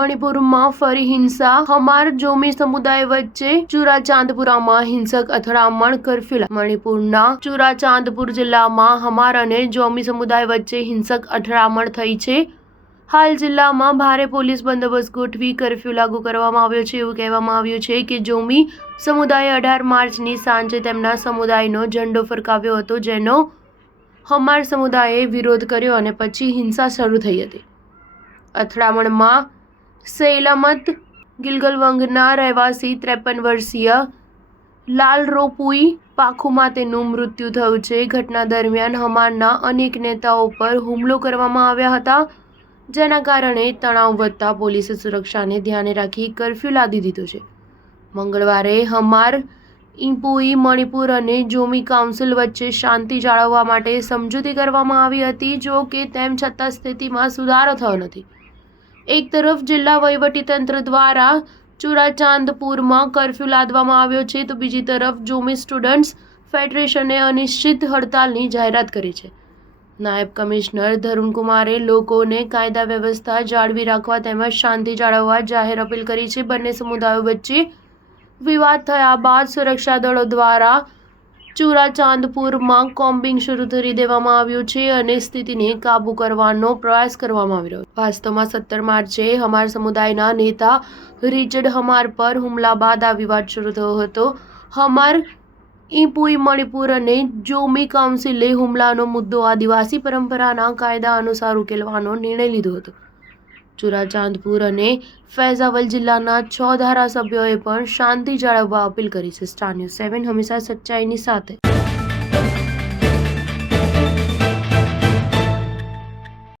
મણિપુરમાં ફરી હિંસા, હમાર જોમી સમુદાય વચ્ચે ચુરાચાંદપુરામાં હિંસક અથડામણ, કર્ફ્યુ. મણિપુરના ચુરાચાંદપુર જિલ્લામાં હમાર અને જોમી સમુદાય વચ્ચે હિંસક અથડામણ થઈ છે. હાલ જિલ્લામાં ભારે પોલીસ બંદોબસ્ત ગોઠવી કર્ફ્યુ લાગુ કરવામાં આવ્યો છે. એવું કહેવામાં આવ્યું છે કે જોમી સમુદાયે 18 માર્ચની સાંજે તેમના સમુદાયનો ઝંડો ફરકાવ્યો હતો, જેનો હમાર સમુદાયે વિરોધ કર્યો અને પછી હિંસા શરૂ થઈ હતી. અથડામણમાં સૈલમત ગિલગલવંગના રહેવાસી 53 વર્ષીય લાલરોપુઈ પાખુમાં તેનું મૃત્યુ થયું છે. ઘટના દરમિયાન હમારના અનેક નેતાઓ પર હુમલો કરવામાં આવ્યા હતા, જેના કારણે તણાવ વધતા પોલીસે સુરક્ષાને ધ્યાને રાખી કર્ફ્યુ લાદી દીધો છે. મંગળવારે હમાર, ઇમ્પુઈ, મણિપુર અને જોમી કાઉન્સિલ વચ્ચે શાંતિ જાળવવા માટે સમજૂતી કરવામાં આવી હતી. જો કે તેમ છતાં સ્થિતિમાં સુધારો થયો નથી. એક તરફ જિલ્લા વહીવટીતંત્ર દ્વારા ચુરાચાંદપુરમાં કર્ફ્યુ લાદવામાં આવ્યો છે, તો બીજી તરફ જોમી સ્ટુડન્ટ્સ ફેડરેશને અનિશ્ચિત હડતાલની જાહેરાત કરી છે. નાયબ કમિશનર ધરુણકુમારે લોકોને કાયદા વ્યવસ્થા જાળવી રાખવા તેમજ શાંતિ જાળવવા જાહેર અપીલ કરી છે. બંને સમુદાયો વચ્ચે વિવાદ થયા બાદ સુરક્ષા દળો દ્વારા ચુરાચાંદપુરમાં કોમ્બિંગ શરૂ કરી દેવામાં આવ્યું છે અને સ્થિતિને કાબૂ કરવાનો પ્રયાસ કરવામાં આવી રહ્યો છે. વાસ્તવમાં 17 માર્ચે હમાર સમુદાયના નેતા રિચર્ડ હમાર પર હુમલા બાદ આ વિવાદ શરૂ થયો હતો. હમાર, ઇમ્પુઈ, મણિપુર અને જોમી કાઉન્સિલે હુમલાનો મુદ્દો આદિવાસી પરંપરાના કાયદા અનુસાર ઉકેલવાનો નિર્ણય લીધો હતો. ચુરાચાંદપુર અને ફૈઝાવલ જિલ્લાના 6 ધારાસભ્યોએ પણ શાંતિ જાળવવા અપીલ કરી છે. સ્ટાર ન્યૂઝ 7 હંમેશા સચ્ચાઈની સાથે.